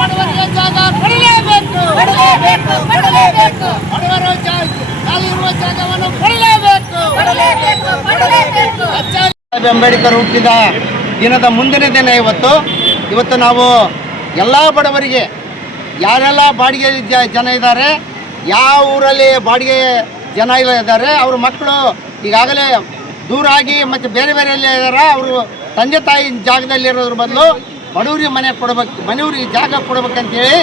ಬಡವರಿಗೆ ಜಾಗ ಕೊಡಲೇಬೇಕು. ಬಡವರು ಖಾಲಿ ಇರುವ ಜಾಗವನ್ನು ಕೊಡಲೇಬೇಕು. ಅಂಬೇಡ್ಕರ್ ಹುಟ್ಟಿದ ದಿನದ ಮುಂದಿನ ದಿನ ಇವತ್ತು ನಾವು ಎಲ್ಲ ಬಡವರಿಗೆ ಯಾರೆಲ್ಲ ಬಾಡಿಗೆ ಜನ ಇದ್ದಾರೆ, ಯಾವ ಊರಲ್ಲಿ ಬಾಡಿಗೆ ಜನ ಇದ್ದಾರೆ, ಅವ್ರ ಮಕ್ಕಳು ಈಗಾಗಲೇ ದೂರ ಆಗಿ ಮತ್ತು ಬೇರೆ ಬೇರೆಯಲ್ಲೇ ಇದ್ದಾರೆ, ಅವರು ತಂದೆ ತಾಯಿ ಜಾಗದಲ್ಲಿರೋದ್ರ ಬದಲು ಬಡವರಿಗೆ ಮನೆ ಕೊಡಬೇಕು, ಮನೆಯವ್ರಿಗೆ ಜಾಗ ಕೊಡಬೇಕಂತೇಳಿ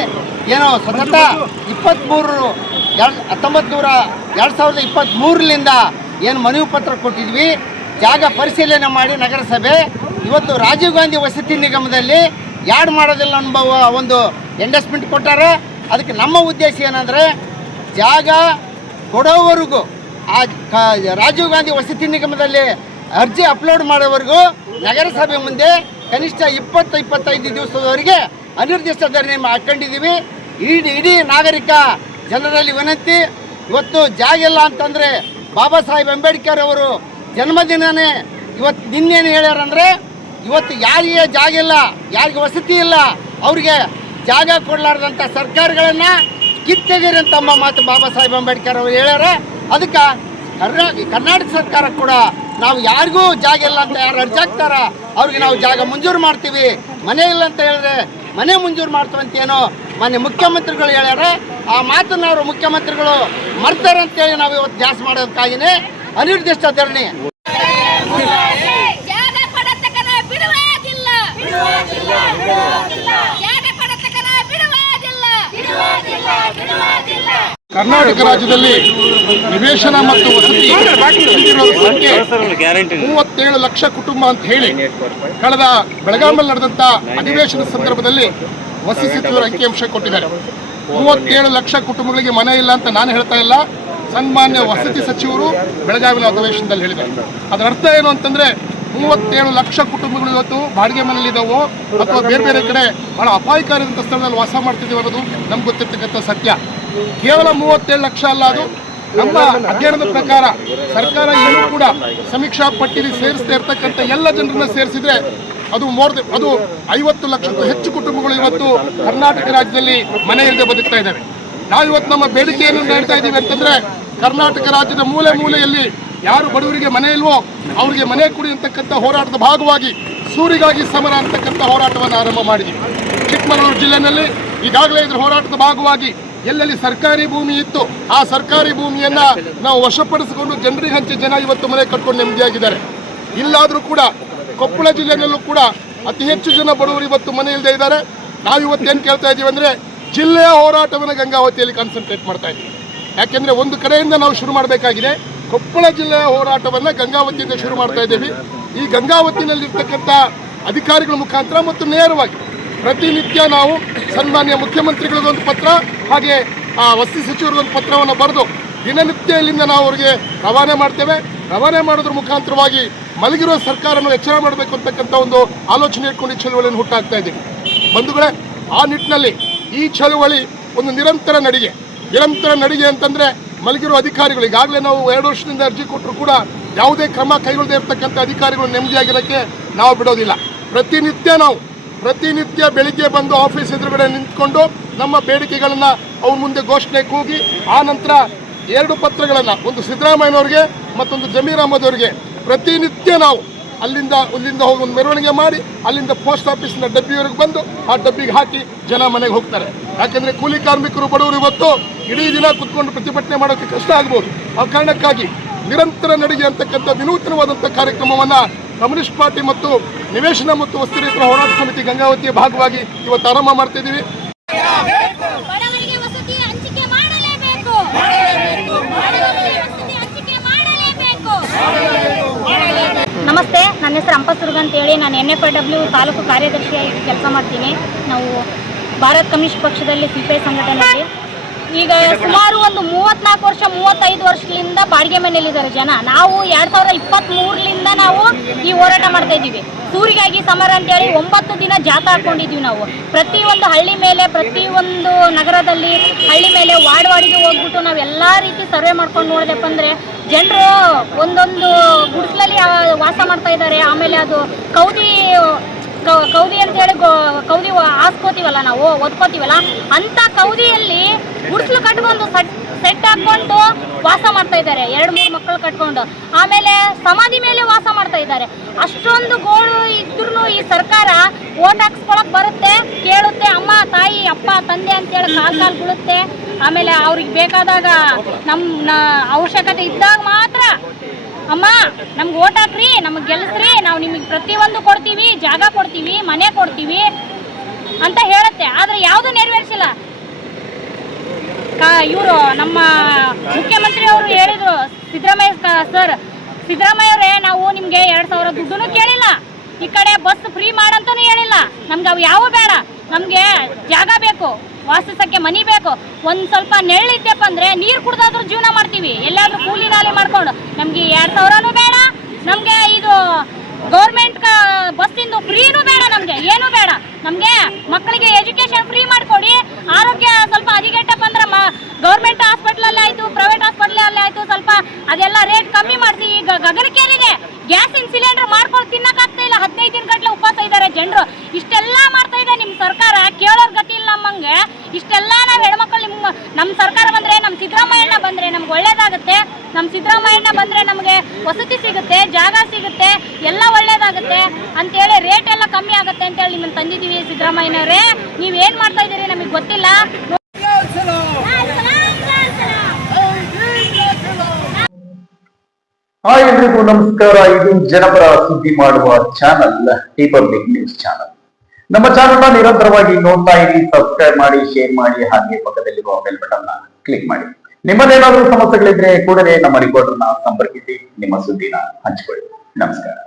ಏನೋ ಸತತ 2023ರಿಂದ ಏನು ಮನವಿ ಪತ್ರ ಕೊಟ್ಟಿದ್ವಿ. ಜಾಗ ಪರಿಶೀಲನೆ ಮಾಡಿ ನಗರಸಭೆ ಇವತ್ತು ರಾಜೀವ್ ಗಾಂಧಿ ವಸತಿ ನಿಗಮದಲ್ಲಿ ಯಾಡ್ ಮಾಡೋದಿಲ್ಲ ಅನುಭವ ಒಂದು ಎಂಡಸ್ಮೆಂಟ್ ಕೊಟ್ಟಾರೆ. ಅದಕ್ಕೆ ನಮ್ಮ ಉದ್ದೇಶ ಏನಂದರೆ ಜಾಗ ಕೊಡೋವರೆಗೂ ಆ ರಾಜೀವ್ ಗಾಂಧಿ ವಸತಿ ನಿಗಮದಲ್ಲಿ ಅರ್ಜಿ ಅಪ್ಲೋಡ್ ಮಾಡೋವರೆಗೂ ನಗರಸಭೆ ಮುಂದೆ ಕನಿಷ್ಠ 20-25 ದಿವಸದವರೆಗೆ ಅನಿರ್ದಿಷ್ಟ ಧರಣಿ ಹಾಕೊಂಡಿದ್ದೀವಿ. ಇಡೀ ನಾಗರಿಕ ಜನರಲ್ಲಿ ವಿನಂತಿ, ಇವತ್ತು ಜಾಗ ಇಲ್ಲ ಅಂತಂದರೆ ಬಾಬಾ ಸಾಹೇಬ್ ಅಂಬೇಡ್ಕರ್ ಅವರು ಜನ್ಮದಿನನೇ ಇವತ್ತು ನಿನ್ನೇನು ಹೇಳ್ಯಾರಂದರೆ ಇವತ್ತು ಯಾರಿಗೆ ಜಾಗ ಇಲ್ಲ, ಯಾರಿಗೆ ವಸತಿ ಇಲ್ಲ, ಅವ್ರಿಗೆ ಜಾಗ ಕೊಡಲಾರ್ದಂಥ ಸರ್ಕಾರಗಳನ್ನು ಕಿತ್ತೆಗೀರಿ ಅಂತ ತಮ್ಮ ಮಾತು ಬಾಬಾ ಸಾಹೇಬ್ ಅಂಬೇಡ್ಕರ್ ಅವರು ಹೇಳ್ಯಾರ. ಅದಕ್ಕೆ ಕರ್ನಾಟಕ ಸರ್ಕಾರ ಕೂಡ ನಾವು ಯಾರಿಗೂ ಜಾಗ ಇಲ್ಲ ಅಂತ ಯಾರು ಅರ್ಜಿ ಹಾಕ್ತಾರ ಅವ್ರಿಗೆ ನಾವು ಜಾಗ ಮಂಜೂರು ಮಾಡ್ತೀವಿ, ಮನೆ ಇಲ್ಲ ಅಂತ ಹೇಳಿದ್ರೆ ಮನೆ ಮಂಜೂರು ಮಾಡ್ತೀವಿ ಅಂತೇನೋ ಮಾನ್ಯ ಮುಖ್ಯಮಂತ್ರಿಗಳು ಹೇಳ್ಯಾರ. ಆ ಮಾತನ್ನು ಅವರು ಮುಖ್ಯಮಂತ್ರಿಗಳು ಮರ್ತಾರೆ ಅಂತೇಳಿ ನಾವು ಇವತ್ತು ಜಾಸ್ತಿ ಮಾಡೋದಕ್ಕಾಗಿನೇ ಅನಿರ್ದಿಷ್ಟ ಧರಣಿ. ಕರ್ನಾಟಕ ರಾಜ್ಯದಲ್ಲಿ ನಿವೇಶನ ಮತ್ತು ವಸತಿ ಸಂಖ್ಯೆ 37 ಲಕ್ಷ ಕುಟುಂಬ ಅಂತ ಹೇಳಿ ಕಳೆದ ಬೆಳಗಾವಿಯಲ್ಲಿ ನಡೆದಂಥ ಅಧಿವೇಶನ ಸಂದರ್ಭದಲ್ಲಿ ವಸತಿ ಸಚಿವರು ಅಂಕಿಅಂಶ ಕೊಟ್ಟಿದ್ದಾರೆ. 37 ಲಕ್ಷ ಕುಟುಂಬಗಳಿಗೆ ಮನೆ ಇಲ್ಲ ಅಂತ ನಾನು ಹೇಳ್ತಾ ಇಲ್ಲ, ಸನ್ಮಾನ್ಯ ವಸತಿ ಸಚಿವರು ಬೆಳಗಾವಿನ ಅಧಿವೇಶನದಲ್ಲಿ ಹೇಳಿದ್ದಾರೆ. ಅದರ ಅರ್ಥ ಏನು ಅಂತಂದರೆ 37 ಲಕ್ಷ ಕುಟುಂಬಗಳು ಇವತ್ತು ಬಾಡಿಗೆ ಮನೆಯಲ್ಲಿದ್ದಾವೋ ಅಥವಾ ಬೇರೆ ಬೇರೆ ಕಡೆ ಬಹಳ ಅಪಾಯಕಾರಿಯಾದಂಥ ಸ್ಥಳದಲ್ಲಿ ವಾಸ ಮಾಡ್ತಿದ್ದೀವಿ ಅನ್ನೋದು ನಮ್ಗೆ ಗೊತ್ತಿರ್ತಕ್ಕಂಥ ಸತ್ಯ. ಕೇವಲ 37 ಲಕ್ಷ ಅಲ್ಲ, ಅದು ನಮ್ಮ ಅಧ್ಯಯನದ ಪ್ರಕಾರ ಸರ್ಕಾರ ಇನ್ನೂ ಕೂಡ ಸಮೀಕ್ಷಾ ಪಟ್ಟಿಯಲ್ಲಿ ಸೇರಿಸದೇ ಇರ್ತಕ್ಕಂಥ ಎಲ್ಲ ಜನರನ್ನ ಸೇರಿಸಿದ್ರೆ ಅದು 50 ಲಕ್ಷಕ್ಕೂ ಹೆಚ್ಚು ಕುಟುಂಬಗಳು ಇವತ್ತು ಕರ್ನಾಟಕ ರಾಜ್ಯದಲ್ಲಿ ಮನೆ ಇಲ್ಲದೆ ಬದುಕ್ತಾ ಇದ್ದಾವೆ. ನಾವಿವತ್ತು ನಮ್ಮ ಬೇಡಿಕೆಯನ್ನು ನೀಡ್ತಾ ಇದ್ದೀವಿ ಅಂತಂದ್ರೆ ಕರ್ನಾಟಕ ರಾಜ್ಯದ ಮೂಲೆ ಮೂಲೆಯಲ್ಲಿ ಯಾರು ಬಡವರಿಗೆ ಮನೆ ಇಲ್ವೋ ಅವರಿಗೆ ಮನೆ ಕೊಡಿ ಅಂತಕ್ಕಂಥ ಹೋರಾಟದ ಭಾಗವಾಗಿ ಸೂರಿಗಾಗಿ ಸಮರ ಅಂತಕ್ಕಂಥ ಹೋರಾಟವನ್ನು ಆರಂಭ ಮಾಡಿದ್ದೀವಿ. ಚಿಕ್ಕಮಗಳೂರು ಜಿಲ್ಲೆಯಲ್ಲಿ ಈಗಾಗಲೇ ಇದರ ಹೋರಾಟದ ಭಾಗವಾಗಿ ಎಲ್ಲೆಲ್ಲಿ ಸರ್ಕಾರಿ ಭೂಮಿ ಇತ್ತು ಆ ಸರ್ಕಾರಿ ಭೂಮಿಯನ್ನ ನಾವು ವಶಪಡಿಸಿಕೊಂಡು ಜನರಿಗೆ ಹಂಚಿ ಜನ ಇವತ್ತು ಮನೆ ಕಟ್ಕೊಂಡು ನೆಮ್ಮದಿಯಾಗಿದ್ದಾರೆ. ಇಲ್ಲಾದರೂ ಕೂಡ ಕೊಪ್ಪಳ ಜಿಲ್ಲೆಯಲ್ಲೂ ಕೂಡ ಅತಿ ಹೆಚ್ಚು ಜನ ಬಡವರು ಇವತ್ತು ಮನೆ ಇಲ್ಲದೆ ಇದ್ದಾರೆ. ನಾವು ಇವತ್ತೇನು ಕೇಳ್ತಾ ಇದ್ದೀವಿ ಅಂದರೆ ಜಿಲ್ಲೆಯ ಹೋರಾಟವನ್ನು ಗಂಗಾವತಿಯಲ್ಲಿ ಕಾನ್ಸಂಟ್ರೇಟ್ ಮಾಡ್ತಾ ಇದ್ದೀವಿ. ಯಾಕೆಂದರೆ ಒಂದು ಕಡೆಯಿಂದ ನಾವು ಶುರು ಮಾಡಬೇಕಾಗಿದೆ, ಕೊಪ್ಪಳ ಜಿಲ್ಲೆಯ ಹೋರಾಟವನ್ನು ಗಂಗಾವತಿಯಿಂದ ಶುರು ಮಾಡ್ತಾ ಇದ್ದೀವಿ. ಈ ಗಂಗಾವತಿನಲ್ಲಿರ್ತಕ್ಕಂಥ ಅಧಿಕಾರಿಗಳ ಮುಖಾಂತರ ಮತ್ತು ನೇರವಾಗಿ ಪ್ರತಿನಿತ್ಯ ನಾವು ಸನ್ಮಾನ್ಯ ಮುಖ್ಯಮಂತ್ರಿಗಳಿಗೊಂದು ಪತ್ರ ಹಾಗೆ ವಸತಿ ಸಚಿವರಿಗೊಂದು ಪತ್ರವನ್ನು ಬರೆದು ದಿನನಿತ್ಯ ಇಲ್ಲಿಂದ ನಾವು ಅವರಿಗೆ ರವಾನೆ ಮಾಡ್ತೇವೆ. ರವಾನೆ ಮಾಡೋದ್ರ ಮುಖಾಂತರವಾಗಿ ಮಲಗಿರೋ ಸರ್ಕಾರವನ್ನು ಎಚ್ಚರ ಮಾಡಬೇಕು ಅಂತಕ್ಕಂಥ ಒಂದು ಆಲೋಚನೆ ಇಟ್ಕೊಂಡು ಈ ಚಳುವಳಿಯನ್ನು ಹುಟ್ಟಾಕ್ತಾ ಇದ್ದೀವಿ. ಬಂಧುಗಳೇ, ಆ ನಿಟ್ಟಿನಲ್ಲಿ ಈ ಚಳುವಳಿ ಒಂದು ನಿರಂತರ ನಡಿಗೆ ಅಂತಂದರೆ ಮಲಗಿರೋ ಅಧಿಕಾರಿಗಳು ಈಗಾಗಲೇ ನಾವು 2 ವರ್ಷದಿಂದ ಅರ್ಜಿ ಕೊಟ್ಟರು ಕೂಡ ಯಾವುದೇ ಕ್ರಮ ಕೈಗೊಳ್ಳದೇ ಇರತಕ್ಕಂಥ ಅಧಿಕಾರಿಗಳು ನೆಮ್ಮದಿಯಾಗಿರೋಕ್ಕೆ ನಾವು ಬಿಡೋದಿಲ್ಲ. ಪ್ರತಿನಿತ್ಯ ಬೆಳಿಗ್ಗೆ ಬಂದು ಆಫೀಸ್ ಎದುರುಗಡೆ ನಿಂತ್ಕೊಂಡು ನಮ್ಮ ಬೇಡಿಕೆಗಳನ್ನು ಅವ್ರ ಮುಂದೆ ಘೋಷಣೆ ಕೂಗಿ ಆ ನಂತರ 2 ಪತ್ರಗಳನ್ನು, ಒಂದು ಸಿದ್ದರಾಮಯ್ಯನವ್ರಿಗೆ ಮತ್ತೊಂದು ಜಮೀರ್ ಅಹಮದ್ ಅವರಿಗೆ ಪ್ರತಿನಿತ್ಯ ನಾವು ಅಲ್ಲಿಂದ ಹೋಗಿ ಒಂದು ಮೆರವಣಿಗೆ ಮಾಡಿ ಅಲ್ಲಿಂದ ಪೋಸ್ಟ್ ಆಫೀಸ್ನ ಡಬ್ಬಿಯವರೆಗೆ ಬಂದು ಆ ಡಬ್ಬಿಗೆ ಹಾಕಿ ಜನ ಮನೆಗೆ ಹೋಗ್ತಾರೆ. ಯಾಕೆಂದರೆ ಕೂಲಿ ಕಾರ್ಮಿಕರು ಬಡವರು ಇವತ್ತು ಇಡೀ ದಿನ ಕುತ್ಕೊಂಡು ಪ್ರತಿಭಟನೆ ಮಾಡೋಕ್ಕೆ ಕಷ್ಟ ಆಗ್ಬೋದು. ಆ ಕಾರಣಕ್ಕಾಗಿ ನಿರಂತರ ನಡಿಗೆ ಅಂತಕ್ಕಂಥ ವಿನೂತನವಾದಂಥ ಕಾರ್ಯಕ್ರಮವನ್ನು ಕಮ್ಯುನಿಸ್ಟ್ ಪಾರ್ಟಿ ಮತ್ತು ನಿವೇಶನ ಮತ್ತು ವಸತಿ ರಹಿತರ ಹೋರಾಟ ಸಮಿತಿ ಗಂಗಾವತಿಯ ಭಾಗವಾಗಿ ಇವತ್ತು ಆರಂಭ ಮಾಡ್ತಾ ಇದ್ದೀವಿ. ನಮಸ್ತೆ, ನನ್ನ ಹೆಸರು ಅಂಪಸುರ್ಗ ಅಂತೇಳಿ. ನಾನು NFIW ತಾಲೂಕು ಕಾರ್ಯದರ್ಶಿಯಾಗಿ ಕೆಲಸ ಮಾಡ್ತೀನಿ. ನಾವು ಭಾರತ ಕಮ್ಯುನಿಸ್ಟ್ ಪಕ್ಷದಲ್ಲಿ CPI ಸಂಘಟನೆಯಲ್ಲಿ ಈಗ ಸುಮಾರು ಒಂದು 35 ವರ್ಷದಿಂದ ಬಾಡಿಗೆ ಮನೆಯಲ್ಲಿದ್ದಾರೆ ಜನ. ನಾವು 2023ರಿಂದ ನಾವು ಈ ಹೋರಾಟ ಮಾಡ್ತಾ ಇದ್ದೀವಿ. ಸೂರಿಗಾಗಿ ಸಮರ ಅಂತೇಳಿ 9 ದಿನ ಜಾಥಾ ಹಾಕೊಂಡಿದ್ದೀವಿ. ನಾವು ಪ್ರತಿಯೊಂದು ಹಳ್ಳಿ ಮೇಲೆ, ಪ್ರತಿಯೊಂದು ನಗರದಲ್ಲಿ ಹಳ್ಳಿ ಮೇಲೆ ವಾರ್ಡಿಗೆ ಹೋಗ್ಬಿಟ್ಟು ನಾವು ಎಲ್ಲ ರೀತಿ ಸರ್ವೆ ಮಾಡ್ಕೊಂಡು ನೋಡಿದೆಪ್ಪ ಅಂದರೆ ಜನರು ಒಂದೊಂದು ಗುಡಿಸಲಲ್ಲಿ ವಾಸ ಮಾಡ್ತಾ ಇದ್ದಾರೆ. ಆಮೇಲೆ ಅದು ಕೌದಿ ಅಂತೇಳಿ ಕೌದಿ ಹಾಸ್ಕೋತೀವಲ್ಲ, ಓದ್ತೀವಲ್ಲ, ನಾವು ಓದ್ಕೋತೀವಲ್ಲ, ಅಂತ ಕೌದಿಯಲ್ಲಿ ಗುಡಿಸ್ಲು ಕಟ್ಕೊಂಡು ಸೆಟ್ ಹಾಕೊಂಡು ವಾಸ ಮಾಡ್ತಾ ಇದ್ದಾರೆ, 2-3 ಮಕ್ಕಳು ಕಟ್ಕೊಂಡು. ಆಮೇಲೆ ಸಮಾಧಿ ಮೇಲೆ ವಾಸ ಮಾಡ್ತಾ ಇದ್ದಾರೆ. ಅಷ್ಟೊಂದು ಗೋಳು ಇದ್ರೂ ಈ ಸರ್ಕಾರ ಓಟ್ ಹಾಕ್ಸ್ಕೊಳಕ್ ಬರುತ್ತೆ, ಕೇಳುತ್ತೆ, ಅಮ್ಮ ತಾಯಿ ಅಪ್ಪ ತಂದೆ ಅಂತೇಳಿ ಕಾಲ್ ಬೀಳುತ್ತೆ. ಆಮೇಲೆ ಅವ್ರಿಗೆ ಬೇಕಾದಾಗ ನಮ್ಮ ಅವಶ್ಯಕತೆ ಇದ್ದಾಗ ಮಾತ್ರ ಅಮ್ಮ ನಮ್ಗೆ ಓಟ್ ಹಾಕ್ರಿ, ನಮಗೆ ಗೆಲ್ಲಿಸ್ರಿ, ನಾವು ನಿಮಗೆ ಪ್ರತಿಯೊಂದು ಕೊಡ್ತೀವಿ, ಜಾಗ ಕೊಡ್ತೀವಿ, ಮನೆ ಕೊಡ್ತೀವಿ ಅಂತ ಹೇಳುತ್ತೆ. ಆದರೆ ಯಾವುದು ನೆರವೇರಿಸಿಲ್ಲ. ಇವರು ನಮ್ಮ ಮುಖ್ಯಮಂತ್ರಿ ಅವರು ಹೇಳಿದ್ರು, ಸಿದ್ದರಾಮಯ್ಯವರೇ, ನಾವು ನಿಮಗೆ 2,000 ದುಡ್ಡು ಕೇಳಿಲ್ಲ, ಈ ಕಡೆ ಬಸ್ ಫ್ರೀ ಮಾಡಂತಾನು ಹೇಳಿಲ್ಲ. ನಮ್ಗೆ ಅವು ಯಾವ ಬೇಡ, ನಮಗೆ ಜಾಗ ಬೇಕು, ವಾಸಿಸಕ್ಕೆ ಮನಿ ಬೇಕು, ಒಂದು ಸ್ವಲ್ಪ ನೆರಳಿದ್ದಪ್ಪ ಅಂದರೆ ನೀರು ಕುಡ್ದಾದ್ರೂ ಜೀವನ ಮಾಡ್ತೀವಿ, ಎಲ್ಲಾದ್ರೂ ಕೂಲಿ ನಾಲಿ ಮಾಡ್ಕೊಂಡು. ನಮಗೆ 2,000ನೂ ಬೇಡ, ನಮಗೆ ಇದು ಗೌರ್ಮೆಂಟ್ ಬಸ್ಸಿಂದು ಫ್ರೀನೂ ಬೇಡ, ನಮಗೆ ಏನೂ ಬೇಡ. ನಮಗೆ ಮಕ್ಕಳಿಗೆ ಎಜುಕೇಷನ್ ಫ್ರೀ ಮಾಡಿಕೊಡಿ. ಆರೋಗ್ಯ ಸ್ವಲ್ಪ ಹದಿಗೆಟ್ಟಪ್ಪ ಅಂದ್ರೆ ಗೌರ್ಮೆಂಟ್ ಹಾಸ್ಪಿಟ್ಲಲ್ಲೇ ಆಯಿತು, ಪ್ರೈವೇಟ್ ಹಾಸ್ಪಿಟ್ಲಲ್ಲೇ ಆಯಿತು, ಸ್ವಲ್ಪ ಅದೆಲ್ಲ ರೇಟ್ ಕಮ್ಮಿ ಮಾಡಿಸಿ. ಈಗ ಗಗನಕ್ಕೇರಿದೆ, ಗ್ಯಾಸಿನ ಸಿಲಿಂಡರ್ ಮಾಡ್ಕೊಂಡು ತಿನ್ನಕ್ಕಾಗ್ತಾ ಇಲ್ಲ, 15 ದಿನ ಗಟ್ಟಲೆ ಉಪವಾಸ ಇದ್ದಾರೆ ಜನರು. ಇಷ್ಟೆಲ್ಲ ಮಾಡ್ತಾ ಇದೆ ನಿಮ್ಮ ಸರ್ಕಾರ, ಕೇಳೋರ್ ಗತಿ ಇಲ್ಲ ನಮ್ಮಂಗೆ. ಇಷ್ಟೆಲ್ಲ ನಾವು ಹೆಣ್ಮಕ್ಳು ನಮ್ಮ ಸರ್ಕಾರ ಬಂದರೆ, ನಮ್ಮ ಸಿದ್ದರಾಮಯ್ಯಣ್ಣ ಬಂದರೆ ನಮ್ಗೆ ಒಳ್ಳೇದಾಗುತ್ತೆ. ನಮ್ಮ ಸಿದ್ದರಾಮಯ್ಯಣ್ಣ ಬಂದರೆ ನಮಗೆ ವಸತಿ ಸಿಗುತ್ತೆ, ಜಾಗ ಸಿಗುತ್ತೆ, ಎಲ್ಲ ಒಳ್ಳೇದಾಗುತ್ತೆ ಅಂತೇಳಿ, ರೇಟ್ ಎಲ್ಲ ಕಮ್ಮಿ ಆಗುತ್ತೆ ಅಂತೇಳಿ ನಿಮ್ಮನ್ನು ತಂದಿದ್ದೀವಿ. ಸಿದ್ದರಾಮಯ್ಯನವರೇ, ನೀವೇನು ಮಾಡ್ತಾ ಇದ್ದೀರಿ ನಮಗೆ ಗೊತ್ತಿಲ್ಲ. ಹಾಯ್ ಎಲ್ರಿಗೂ ನಮಸ್ಕಾರ. ಇದು ಜನಪರ ಸುದ್ದಿ ಮಾಡುವ channel, T public news channel. ನಮ್ಮ ಚಾನಲ್ನ ನಿರಂತರವಾಗಿ ನೋಡ್ತಾ ಇರಿ, ಸಬ್ಸ್ಕ್ರೈಬ್ ಮಾಡಿ, ಶೇರ್ ಮಾಡಿ, ಹಾಗೆ ಪಕ್ಕದಲ್ಲಿರುವ ಬೆಲ್ ಬಟನ್ ಕ್ಲಿಕ್ ಮಾಡಿ. ನಿಮ್ಮದೇನಾದ್ರೂ ಸಮಸ್ಯೆಗಳಿದ್ರೆ ಕೂಡಲೇ ನಮ್ಮ ರಿಪೋರ್ಟರ್ನ ಸಂಪರ್ಕಿಸಿ, ನಿಮ್ಮ ಸುದ್ದಿನ ಹಂಚಿಕೊಳ್ಳಿ. ನಮಸ್ಕಾರ.